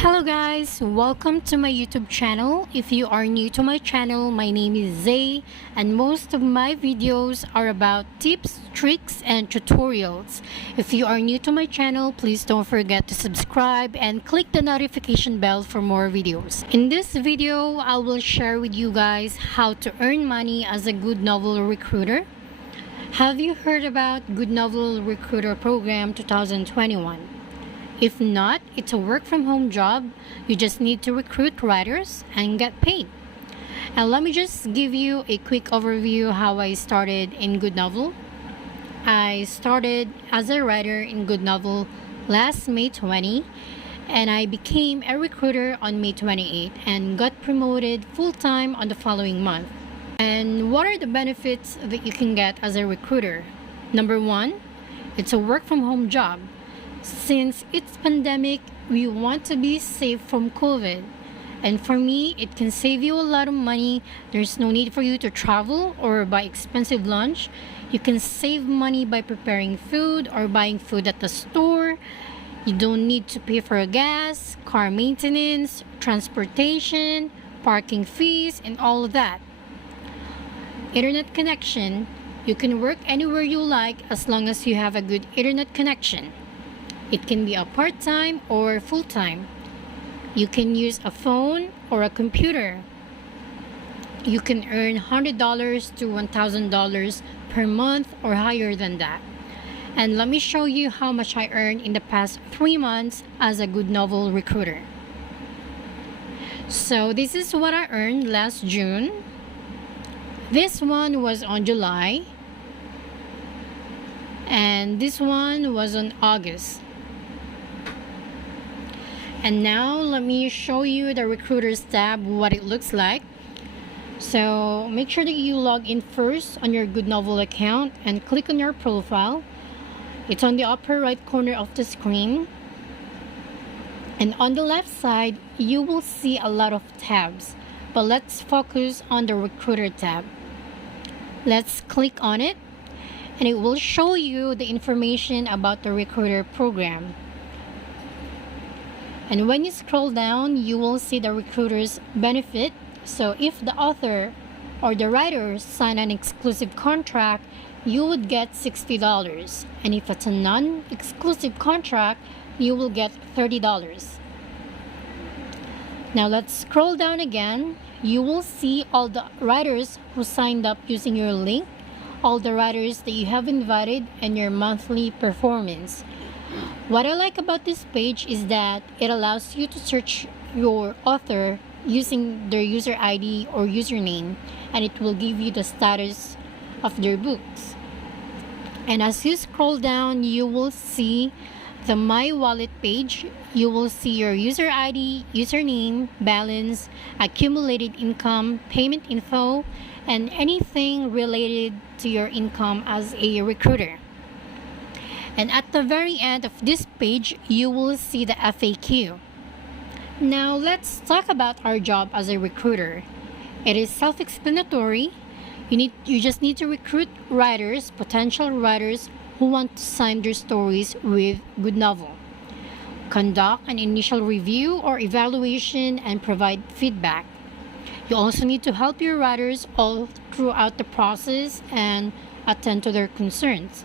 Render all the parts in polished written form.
Hello guys, welcome to my YouTube channel. If you are new to my channel, my name is Zay and most of my videos are about tips, tricks, and tutorials. If you are new to my channel, please don't forget to subscribe and click the notification bell for more videos. In this video, I will share with you guys how to earn money as a GoodNovel Recruiter. Have you heard about GoodNovel Recruiter program 2021? If not, it's a work-from-home job. You just need to recruit writers and get paid. And let me just give you a quick overview how I started in GoodNovel. I started as a writer in GoodNovel last May 20, and I became a recruiter on May 28 and got promoted full-time on the following month. And what are the benefits that you can get as a recruiter? Number one, it's a work-from-home job. Since it's pandemic, we want to be safe from COVID. And for me, it can save you a lot of money. There's no need for you to travel or buy expensive lunch. You can save money by preparing food or buying food at the store. You don't need to pay for gas, car maintenance, transportation, parking fees, and all of that. Internet connection. You can work anywhere you like as long as you have a good internet connection. It can be a part-time or full-time. You can use a phone or a computer. You can earn $100 to $1,000 per month or higher than that. And let me show you how much I earned in the past 3 months as a GoodNovel Recruiter. So this is what I earned last June. This one was on July. And this one was on August. And now let me show you the recruiters tab, what it looks like. So make sure that you log in first on your GoodNovel account and click on your profile. It's on the upper right corner of the screen. And on the left side, you will see a lot of tabs. But let's focus on the recruiter tab. Let's click on it and it will show you the information about the recruiter program. And when you scroll down, you will see the recruiter's benefit. So if the author or the writer sign an exclusive contract, you would get $60. And if it's a non-exclusive contract, you will get $30. Now let's scroll down again. You will see all the writers who signed up using your link, all the writers that you have invited, and your monthly performance. What I like about this page is that it allows you to search your author using their user ID or username, and it will give you the status of their books. And as you scroll down, you will see the My Wallet page. You will see your user ID, username, balance, accumulated income, payment info, and anything related to your income as a recruiter. And at the very end of this page, you will see the FAQ. Now let's talk about our job as a recruiter. It is self-explanatory. You just need to recruit writers, potential writers who want to sign their stories with GoodNovel. Conduct an initial review or evaluation and provide feedback. You also need to help your writers all throughout the process and attend to their concerns.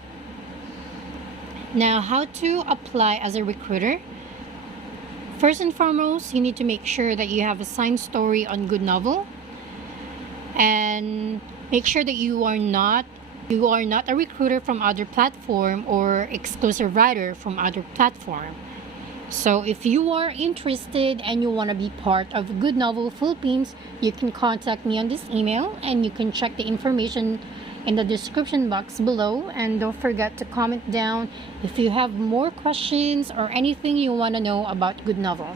Now, how to apply as a recruiter? First and foremost, you need to make sure that you have a signed story on GoodNovel, and make sure that you are not a recruiter from other platform or exclusive writer from other platform. So if you are interested and you want to be part of GoodNovel Philippines, you can contact me on this email, and you can check the information in the description box below. And don't forget to comment down if you have more questions or anything you want to know about GoodNovel.